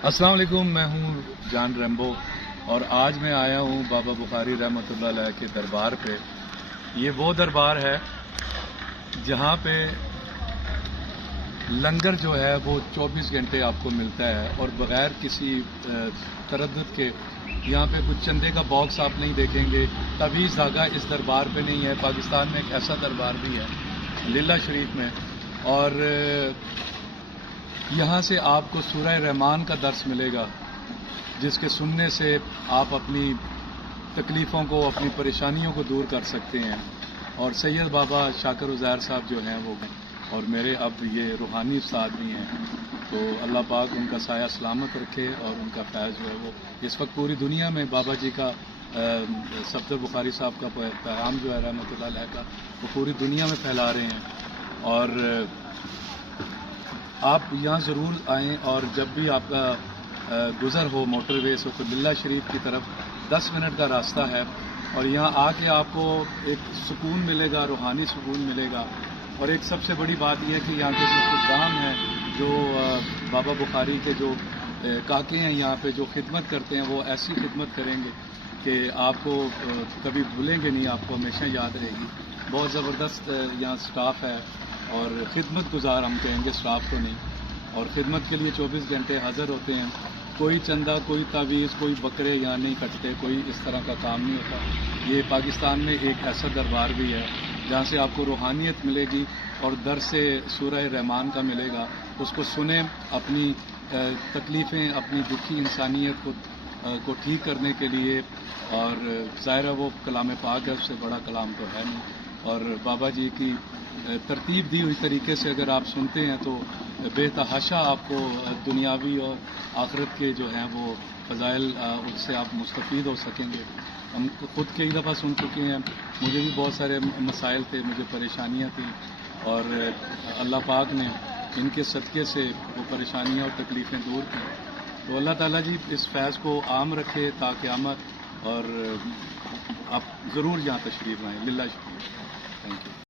السلام علیکم، میں ہوں جان ریمبو اور آج میں آیا ہوں بابا بخاری رحمۃ اللہ علیہ کے دربار پہ۔ یہ وہ دربار ہے جہاں پہ لنگر جو ہے وہ 24 گھنٹے آپ کو ملتا ہے اور بغیر کسی تردد کے۔ یہاں پہ کچھ چندے کا باکس آپ نہیں دیکھیں گے، تعویذ دھاگا اس دربار پہ نہیں ہے۔ پاکستان میں ایک ایسا دربار بھی ہے لیلہ شریف میں، اور یہاں سے آپ کو سورہ رحمان کا درس ملے گا، جس کے سننے سے آپ اپنی تکلیفوں کو، اپنی پریشانیوں کو دور کر سکتے ہیں۔ اور سید بابا شاکر عزیر صاحب جو ہیں وہ اور میرے اب یہ روحانی استاد بھی ہیں، تو اللہ پاک ان کا سایہ سلامت رکھے اور ان کا فیض جو ہے وہ اس وقت پوری دنیا میں بابا جی کا صفدر بخاری صاحب کا پیغام جو ہے رحمۃ اللہ علیہ کا، وہ پوری دنیا میں پھیلا رہے ہیں۔ اور آپ یہاں ضرور آئیں، اور جب بھی آپ کا گزر ہو موٹر وے سے تو لیلہ شریف کی طرف 10 منٹ کا راستہ ہے، اور یہاں آ کے آپ کو ایک سکون ملے گا، روحانی سکون ملے گا۔ اور ایک سب سے بڑی بات یہ ہے کہ یہاں کے جو خدام ہیں، جو بابا بخاری کے جو کاکے ہیں یہاں پہ جو خدمت کرتے ہیں، وہ ایسی خدمت کریں گے کہ آپ کو کبھی بھولیں گے نہیں، آپ کو ہمیشہ یاد رہے گی۔ بہت زبردست یہاں سٹاف ہے، اور خدمت گزار ہم کہیں گے، سٹاف تو نہیں، اور خدمت کے لیے 24 گھنٹے حاضر ہوتے ہیں۔ کوئی چندہ، کوئی تعویذ، کوئی بکرے یہاں نہیں کٹتے، کوئی اس طرح کا کام نہیں ہوتا۔ یہ پاکستان میں ایک ایسا دربار بھی ہے جہاں سے آپ کو روحانیت ملے گی، اور درس سورہ رحمان کا ملے گا۔ اس کو سنیں، اپنی تکلیفیں، اپنی دکھی انسانیت کو ٹھیک کرنے کے لیے۔ اور ظاہر ہے وہ کلام پاک ہے، اس سے بڑا کلام تو ہے نہیں۔ اور بابا جی کی ترتیب دی ہوئی طریقے سے اگر آپ سنتے ہیں تو بے تحاشا آپ کو دنیاوی اور آخرت کے جو ہیں وہ فضائل، اس سے آپ مستفید ہو سکیں گے۔ ہم خود کئی دفعہ سن چکے ہیں، مجھے بھی بہت سارے مسائل تھے، مجھے پریشانیاں تھیں، اور اللہ پاک نے ان کے صدقے سے وہ پریشانیاں اور تکلیفیں دور کی۔ تو اللہ تعالیٰ جی اس فیض کو عام رکھے تا قیامت، اور آپ ضرور یہاں تشریف لائیں، لیلہ شریف۔ Thank you.